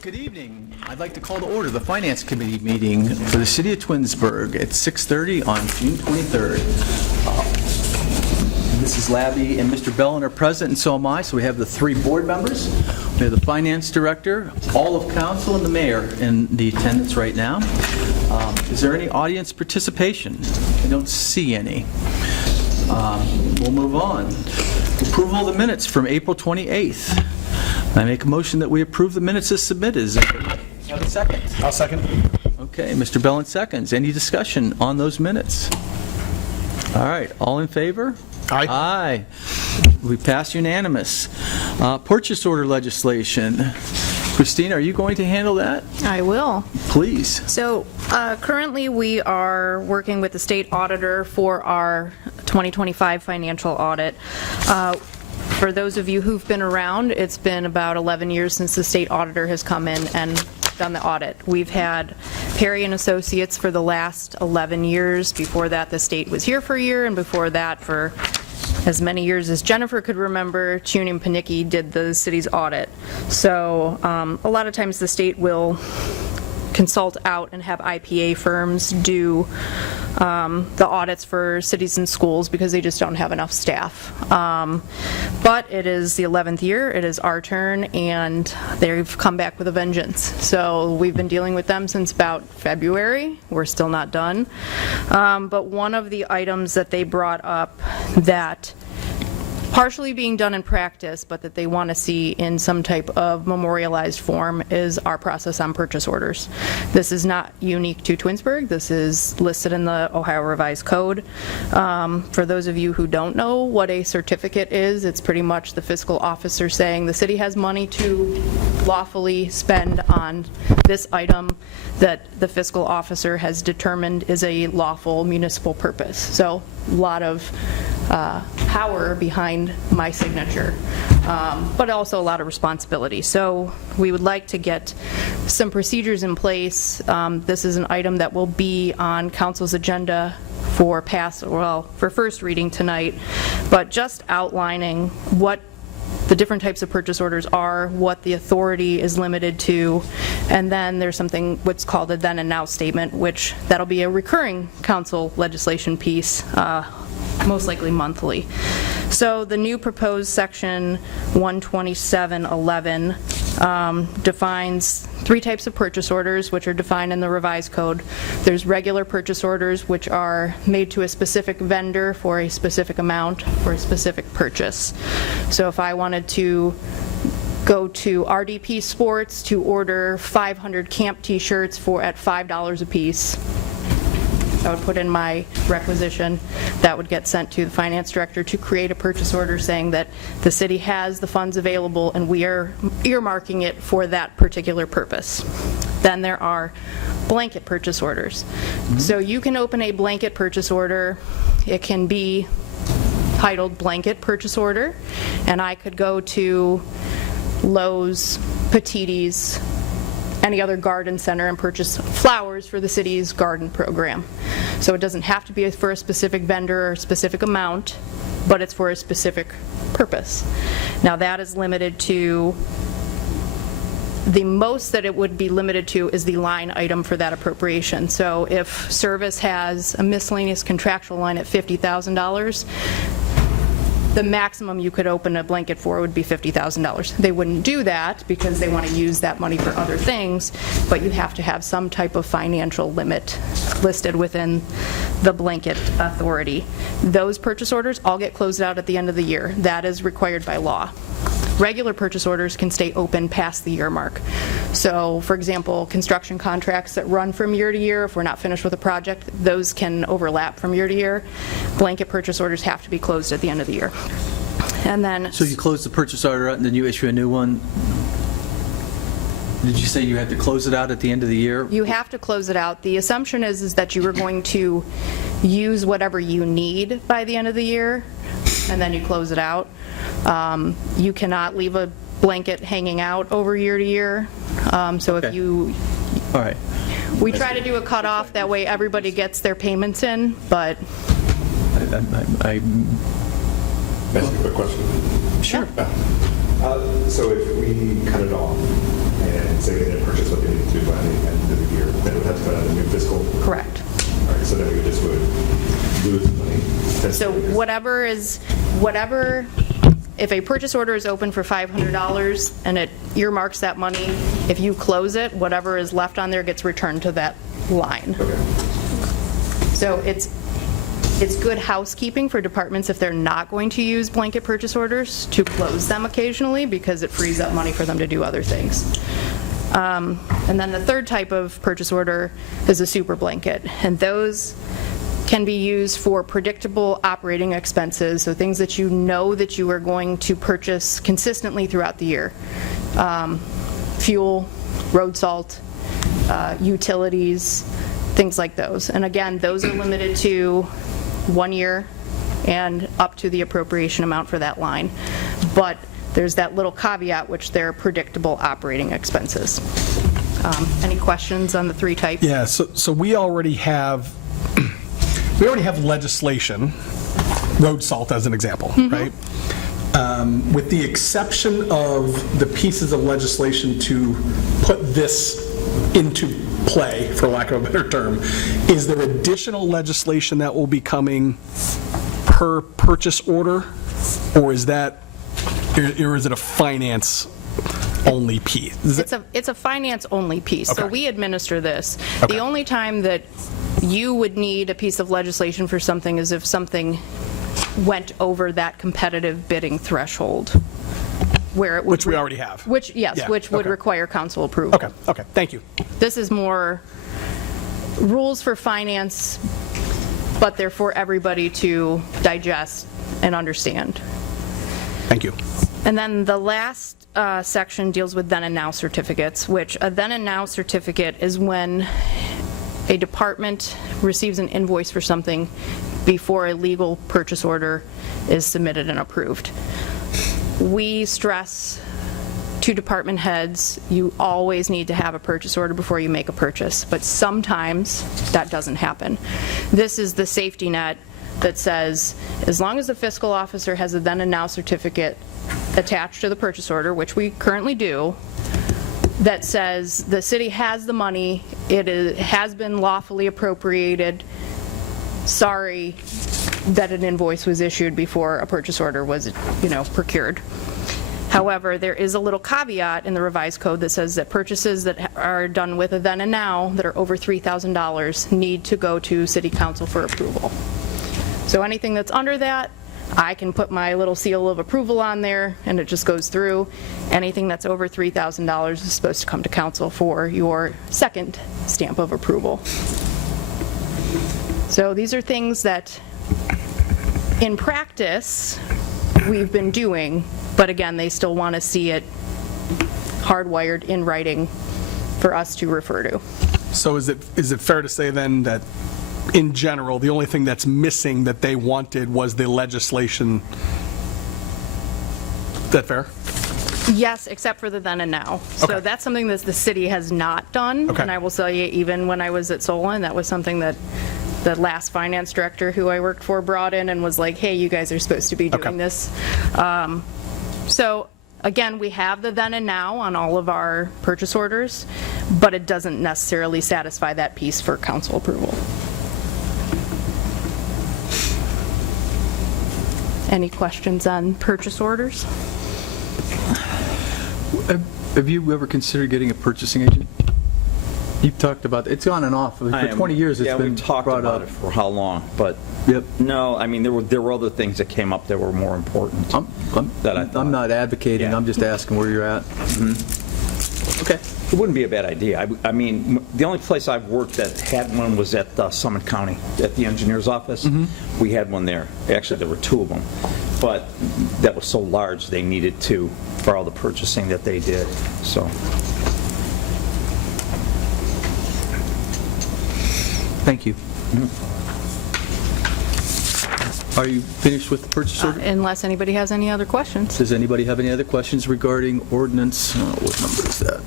Good evening. I'd like to call to order the Finance Committee meeting for the City of Twinsburg at 6:30 on June 23rd. Mrs. Labby and Mr. Bellin are present, and so am I, so we have the three board members. We have the Finance Director, all of Council, and the Mayor in the attendance right now. Is there any audience participation? I don't see any. We'll move on. Approval of the minutes from April 28th. I make a motion that we approve the minutes as submitted. Is there a second? I'll second. Okay, Mr. Bellin seconds. Any discussion on those minutes? All right, all in favor? Aye. Aye. We pass unanimous. Purchase order legislation. Christine, are you going to handle that? I will. Please. So currently we are working with the state auditor for our 2025 financial audit. For those of you who've been around, it's been about 11 years since the state auditor has come in and done the audit. We've had Perry and Associates for the last 11 years. Before that, the state was here for a year, and before that, for as many years as Jennifer could remember, Chuni and Panicki did the city's audit. So a lot of times the state will consult out and have IPA firms do the audits for cities and schools because they just don't have enough staff. But it is the 11th year, it is our turn, and they've come back with a vengeance. So we've been dealing with them since about February. We're still not done. But one of the items that they brought up that partially being done in practice, but that they want to see in some type of memorialized form is our process on purchase orders. This is not unique to Twinsburg. This is listed in the Ohio Revised Code. For those of you who don't know what a certificate is, it's pretty much the fiscal officer saying the city has money to lawfully spend on this item that the fiscal officer has determined is a lawful municipal purpose. So a lot of power behind my signature, but also a lot of responsibility. So we would like to get some procedures in place. This is an item that will be on council's agenda for first reading tonight, but just outlining what the different types of purchase orders are, what the authority is limited to, and then there's something what's called a then and now statement, which that'll be a recurring council legislation piece, most likely monthly. So the new proposed section 127.11 defines three types of purchase orders, which are defined in the revised code. There's regular purchase orders, which are made to a specific vendor for a specific amount for a specific purchase. So if I wanted to go to RDP Sports to order 500 camp t-shirts at $5 a piece, I would put in my requisition. That would get sent to the finance director to create a purchase order saying that the city has the funds available and we are earmarking it for that particular purpose. Then there are blanket purchase orders. So you can open a blanket purchase order. It can be titled blanket purchase order, and I could go to Lowe's, Petiti's, any other garden center and purchase flowers for the city's garden program. So it doesn't have to be for a specific vendor or a specific amount, but it's for a specific purpose. Now that is limited to, the most that it would be limited to is the line item for that appropriation. So if service has a miscellaneous contractual line at $50,000, the maximum you could open a blanket for would be $50,000. They wouldn't do that because they want to use that money for other things, but you have to have some type of financial limit listed within the blanket authority. Those purchase orders all get closed out at the end of the year. That is required by law. Regular purchase orders can stay open past the year mark. So, for example, construction contracts that run from year to year, if we're not finished with a project, those can overlap from year to year. Blanket purchase orders have to be closed at the end of the year. And then... So you close the purchase order out and then you issue a new one? Did you say you had to close it out at the end of the year? You have to close it out. The assumption is that you are going to use whatever you need by the end of the year, and then you close it out. You cannot leave a blanket hanging out over year to year. So okay. If you... All right. We try to do a cutoff, that way everybody gets their payments in, but... I Ask you a quick question. Sure. So if we cut it off and say that lose money. So whatever, if a purchase order is open for $500 and it earmarks that money, if you close it, whatever is left on there gets returned to that line. So it's good housekeeping for departments if they're not going to use blanket purchase orders to close them occasionally, because it frees up money for them to do other things. And then the third type of purchase order is a super blanket, and those can be used for predictable operating expenses, so things that you know that you are going to purchase consistently throughout the year. Fuel, road salt, utilities, things like those. And again, those are limited to 1 year and up to the appropriation amount for that line. But there's that little caveat, which they're predictable operating expenses. Any questions on the three types? Yeah, so we already have legislation, road salt as an example, right? With the exception of the pieces of legislation to put this into play, for lack of a better term, is there additional legislation that will be coming per purchase order, or is it a finance-only piece? It's a finance-only piece, so Okay. we administer this. Okay. The only time that you would need a piece of legislation for something is if something went over that competitive bidding threshold, where it would... Which we already have. Which, yes, Yeah, which would okay. require council approval. Okay, thank you. This is more rules for finance, but they're for everybody to digest and understand. Thank you. And then the last section deals with then and now certificates, which a then and now certificate is when a department receives an invoice for something before a legal purchase order is submitted and approved. We stress to department heads, you always need to have a purchase order before you make a purchase, but sometimes that doesn't happen. This is the safety net that says, as long as the fiscal officer has a then and now certificate attached to the purchase order, which we currently do, that says the city has the money, has been lawfully appropriated, sorry that an invoice was issued before a purchase order was, procured. However, there is a little caveat in the revised code that says that purchases that are done with a then and now that are over $3,000 need to go to city council for approval. So anything that's under that, I can put my little seal of approval on there and it just goes through. Anything that's over $3,000 is supposed to come to council for your second stamp of approval. So these are things that in practice we've been doing, but again, they still want to see it hardwired in writing for us to refer to. So is it fair to say then that in general, the only thing that's missing that they wanted was the legislation? Is that fair? Yes, except for the then and now. Okay. So that's something that the city has not done. Okay. And I will tell you, even when I was at Solon, that was something that the last finance director who I worked for brought in and was like, hey, you guys are supposed to be doing Okay. this. So again, we have the then and now on all of our purchase orders, but it doesn't necessarily satisfy that piece for council approval. Any questions on purchase orders? Have you ever considered getting a purchasing agent? You've talked about, it's on and off. For 20 years, it's been we've talked brought about up. it for how long, but Yep. no, I mean, there were other things that came up that were more important. that I thought. I'm not advocating, Yeah. I'm just asking where you're at. Okay. It wouldn't be a bad idea. I mean, the only place I've worked that had one was at Summit County, at the engineer's office. We had one there. Actually, there were two of them. But that was so large, they needed two for all the purchasing that they did, so. Thank you. Are you finished with the purchase order? Unless anybody has any other questions. Does anybody have any other questions regarding ordinance? What number is that?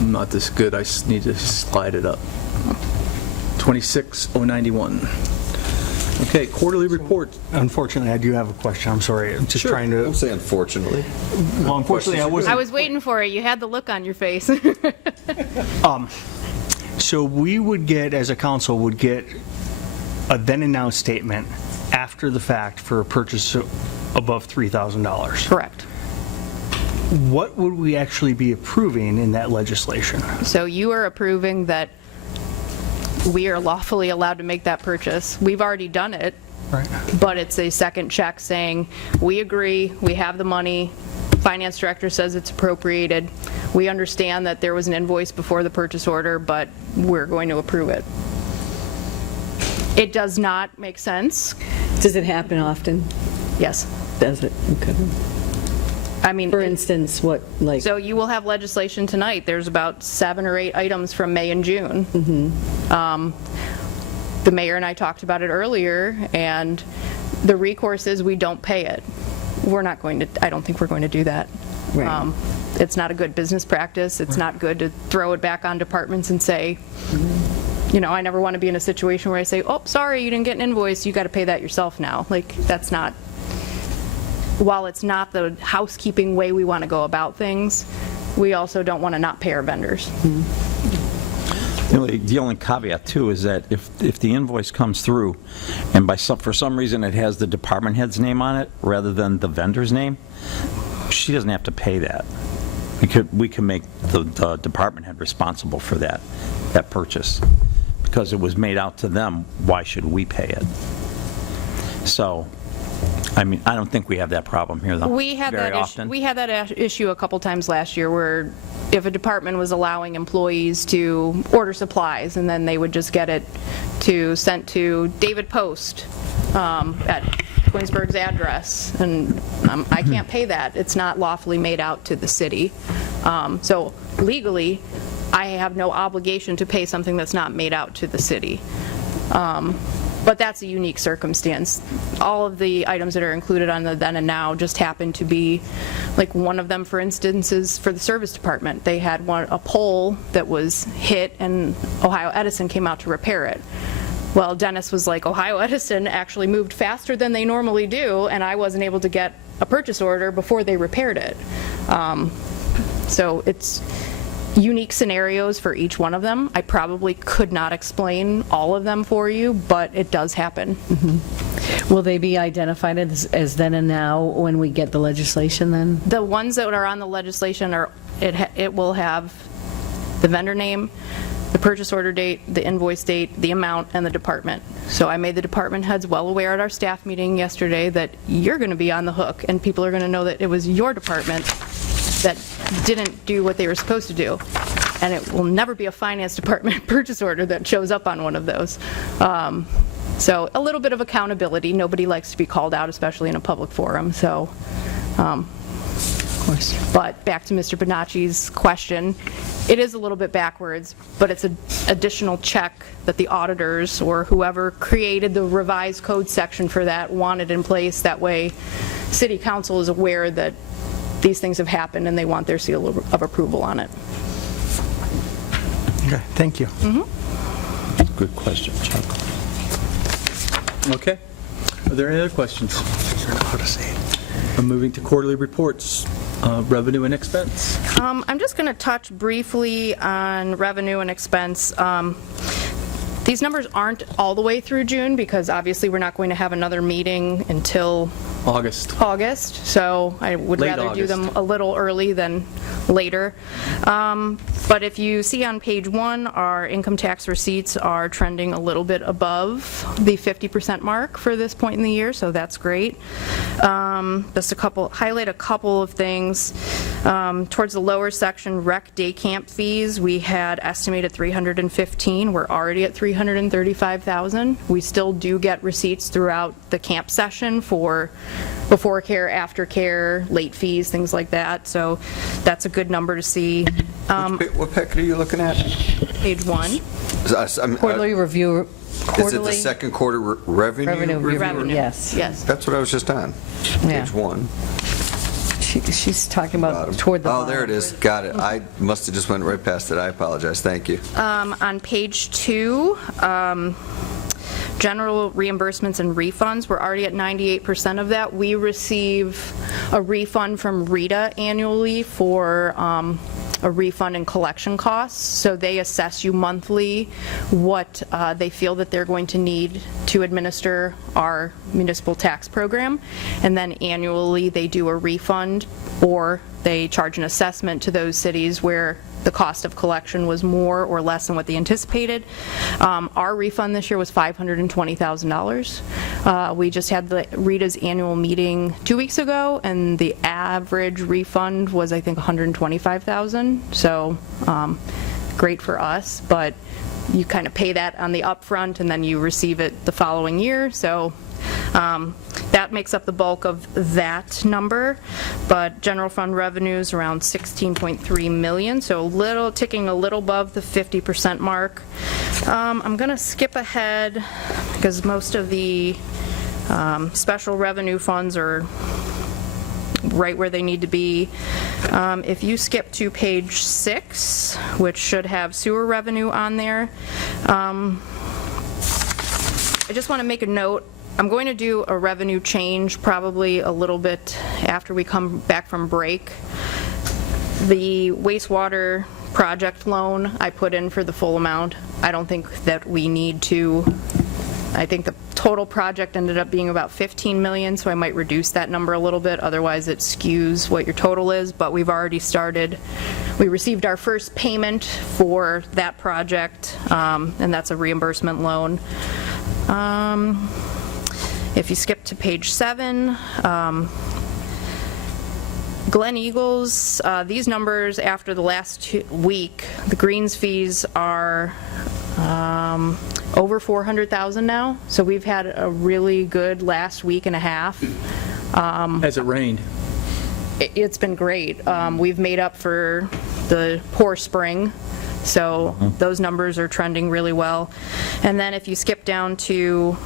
I'm not this good, I need to slide it up. 26091. Okay, quarterly report. Unfortunately, I do have a question. I'm sorry. I'm just Sure. trying to. Don't say unfortunately. Well, unfortunately, I wasn't. I was waiting for it. You had the look on your face. So we would get, as a council, would get a then and now statement after the fact for a purchase above $3,000. Correct. What would we actually be approving in that legislation? So you are approving that we are lawfully allowed to make that purchase. We've already done it, Right. but it's a second check saying, we agree, we have the money, finance director says it's appropriated, we understand that there was an invoice before the purchase order, but we're going to approve it. It does not make sense. Does it happen often? Yes. Does it? Okay. I mean, For instance, what, like, so you will have legislation tonight. There's about 7 or 8 items from May and June. The mayor and I talked about it earlier, and the recourse is we don't pay it. We're not going to, I don't think we're going to do that. Right. It's not a good business practice. It's not good to throw it back on departments and say, you know, I never want to be in a situation where I say, oh, sorry, you didn't get an invoice, you got to pay that yourself now. Like, that's not, while it's not the housekeeping way we want to go about things, we also don't want to not pay our vendors. The only caveat, too, is that if the invoice comes through, and for some reason it has the department head's name on it rather than the vendor's name, she doesn't have to pay that. We can make the department head responsible for that purchase. Because it was made out to them, why should we pay it? So, I mean, I don't think we have that problem here, though, We had very that often. we had that issue a couple times last year where if a department was allowing employees to order supplies and then they would just get it sent to David Post at Twinsburg's address, and I can't pay that. It's not lawfully made out to the city. So legally, I have no obligation to pay something that's not made out to the city. But that's a unique circumstance. All of the items that are included on the then and now just happen to be, like one of them, for instance, is for the service department. They had a pole that was hit and Ohio Edison came out to repair it. Well, Dennis was like, Ohio Edison actually moved faster than they normally do, and I wasn't able to get a purchase order before they repaired it. So it's unique scenarios for each one of them. I probably could not explain all of them for you, but it does happen. will they be identified as then and now when we get the legislation then? The ones that are on the legislation it will have the vendor name, the purchase order date, the invoice date, the amount, and the department. So I made the department heads well aware at our staff meeting yesterday that you're going to be on the hook, and people are going to know that it was your department that didn't do what they were supposed to do. And it will never be a finance department purchase order that shows up on one of those. So a little bit of accountability. Nobody likes to be called out, especially in a public forum. So, Of course. but back to Mr. Bonacci's question, it is a little bit backwards, but it's an additional check that the auditors or whoever created the revised code section for that wanted in place. That way, City Council is aware that these things have happened and they want their seal of approval on it. Okay, thank you. Good question, Chuck. Okay. Are there any other questions? How to say it. I'm moving to quarterly reports, revenue and expense. I'm just going to touch briefly on revenue and expense. These numbers aren't all the way through June because obviously we're not going to have another meeting until August. so I would Late rather do August. them a little early than later. But if you see on page 1, our income tax receipts are trending a little bit above the 50% mark for this point in the year, so that's great. Just highlight a couple of things. Towards the lower section, rec day camp fees, we had estimated 315. We're already at 335,000. We still do get receipts throughout the camp session for before care, after care, late fees, things like that. So that's a good number to see. What packet are you looking at? Page 1. Quarterly review, Is it the quarterly second quarter revenue? revenue review, Revenue. yes. Yes. That's what I was just on. Yeah. Page 1. She's talking about Bottom. toward the Oh, bottom. there it is. Got it. I must have just went right past it. I apologize. Thank you. On page 2, general reimbursements and refunds, we're already at 98% of that. We receive a refund from RITA annually for a refund in collection costs. So they assess you monthly what they feel that they're going to need to administer our municipal tax program. And then annually, they do a refund, or they charge an assessment to those cities where the cost of collection was more or less than what they anticipated. Our refund this year was $520,000. We just had the Rita's annual meeting 2 weeks ago, and the average refund was, I think, $125,000. So great for us, but you kind of pay that on the upfront, and then you receive it the following year. So that makes up the bulk of that number, but general fund revenues around 16.3 million, so ticking a little above the 50% mark. I'm going to skip ahead because most of the special revenue funds are right where they need to be. If you skip to page 6, which should have sewer revenue on there, I just want to make a note. I'm going to do a revenue change probably a little bit after we come back from break. The wastewater project loan I put in for the full amount. I don't think that we need to. I think the total project ended up being about 15 million, so I might reduce that number a little bit. Otherwise, it skews what your total is, but we've already started. We received our first payment for that project, and that's a reimbursement loan. If you skip to page 7, Glen Eagles, these numbers after the last week, the greens fees are over 400,000 now. So we've had a really good last week and a half. Has it rained? It's been great. We've made up for the poor spring. So those numbers are trending really well. And then if you skip down to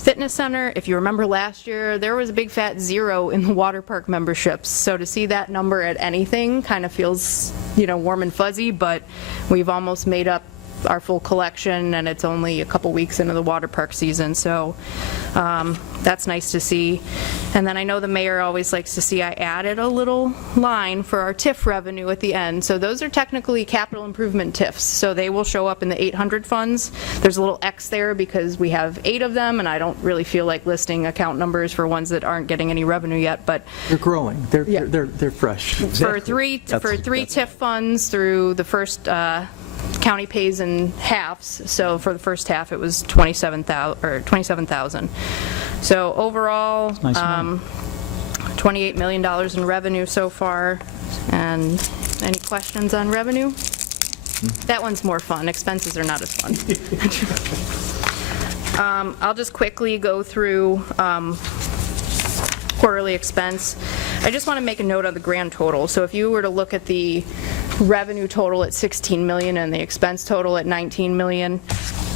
fitness center, if you remember last year, there was a big fat 0 in the water park memberships. So to see that number at anything kind of feels, warm and fuzzy, but we've almost made up our full collection, and it's only a couple weeks into the water park season, so that's nice to see. And then I know the mayor always likes to see I added a little line for our TIF revenue at the end. So those are technically capital improvement TIFs, so they will show up in the 800 funds. There's a little X there because we have 8 of them, and I don't really feel like listing account numbers for ones that aren't getting any revenue yet, but They're growing. They're fresh. for three TIF funds through the first county pays in halves, so for the first half it was 27,000. So overall, $28 million in revenue so far. And any questions on revenue? That one's more fun. Expenses are not as fun. I'll just quickly go through quarterly expense. I just want to make a note of the grand total. So if you were to look at the revenue total at 16 million and the expense total at 19 million,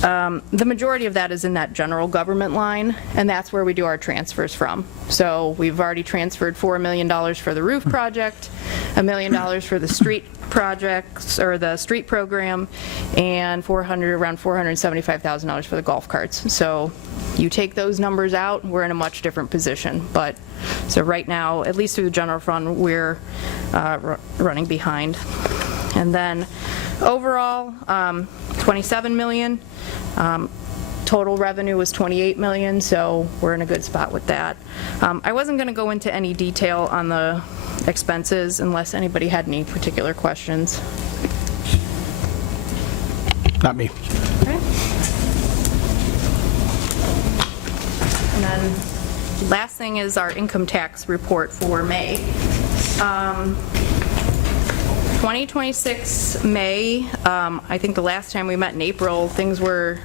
the majority of that is in that general government line, and that's where we do our transfers from. So we've already transferred $4 million for the roof project, $1 million for the street projects, or the street program, and around $475,000 for the golf carts. So you take those numbers out, we're in a much different position. But so right now, at least through the general fund, we're running behind. And then overall, 27 million. Total revenue was 28 million, so we're in a good spot with that. I wasn't going to go into any detail on the expenses unless anybody had any particular questions. Not me. Okay. And then last thing is our income tax report for May. 2026 May, I think the last time we met in April, things were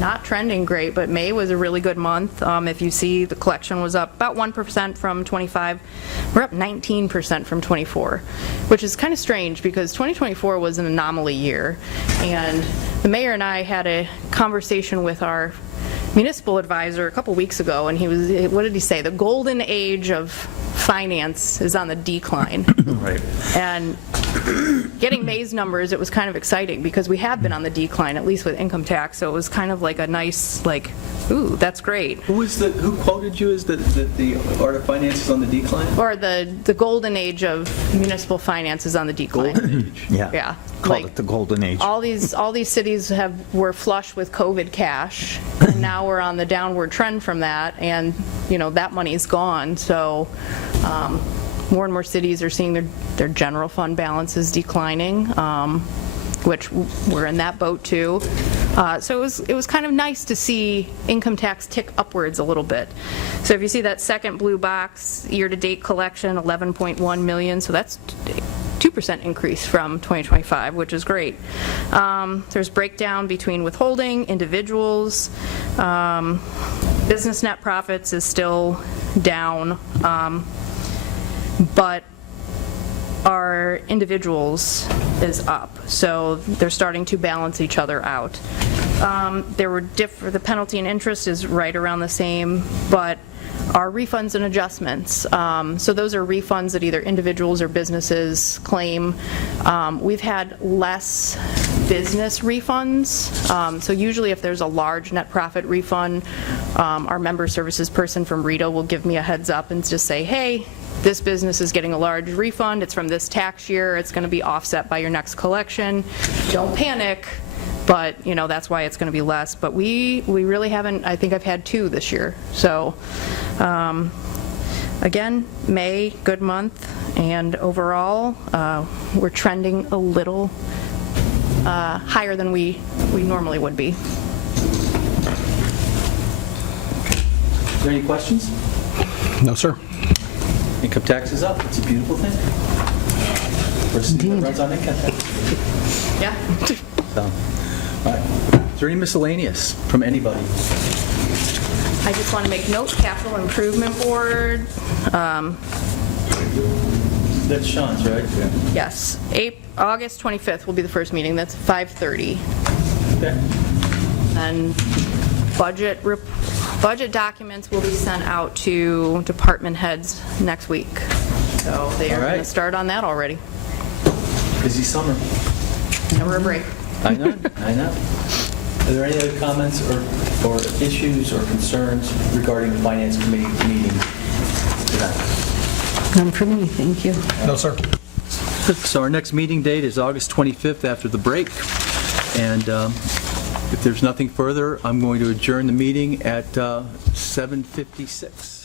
not trending great, but May was a really good month. If you see, the collection was up about 1% from 25. We're up 19% from 24, which is kind of strange because 2024 was an anomaly year. And the mayor and I had a conversation with our municipal advisor a couple weeks ago, and he was, what did he say? The golden age of finance is on the decline. Right. And getting May's numbers, it was kind of exciting because we have been on the decline, at least with income tax, so it was kind of like a nice, like, ooh, that's great. Who quoted you as the art of finance is on the decline? Or the golden age of municipal finance is on the decline. Golden age. Yeah. Yeah. Call Like, it the golden age. all these cities were flush with COVID cash, and now we're on the downward trend from that, and, that money's gone, so more and more cities are seeing their general fund balances declining, which we're in that boat too. So it was kind of nice to see income tax tick upwards a little bit. So if you see that second blue box, year-to-date collection, 11.1 million, so that's 2% increase from 2025, which is great. There's breakdown between withholding, individuals. Business net profits is still down, but our individuals is up, so they're starting to balance each other out. The penalty and interest is right around the same, but our refunds and adjustments, so those are refunds that either individuals or businesses claim. We've had less business refunds, so usually if there's a large net profit refund, our member services person from Rita will give me a heads up and just say, hey, this business is getting a large refund, it's from this tax year, it's going to be offset by your next collection. Don't panic, but that's why it's going to be less. But we really haven't. I think I've had 2 this year. So again, May, good month, and overall we're trending a little higher than we normally would be. Is there any questions? No, sir. Income tax is up. It's a beautiful thing. First city that runs on income tax. Yeah. So, all right. Is there any miscellaneous from anybody? I just want to make note, capital improvement board. That's Sean's, right? Yes, August 25th will be the first meeting. That's 5:30. Okay. And budget documents will be sent out to department heads next week. So they are All right. going to start on that already. Busy summer. Never a break. I know. Are there any other comments or issues or concerns regarding the Finance Committee meeting tonight? None for me, thank you. No, sir. So our next meeting date is August 25th after the break. And if there's nothing further, I'm going to adjourn the meeting at 7:56.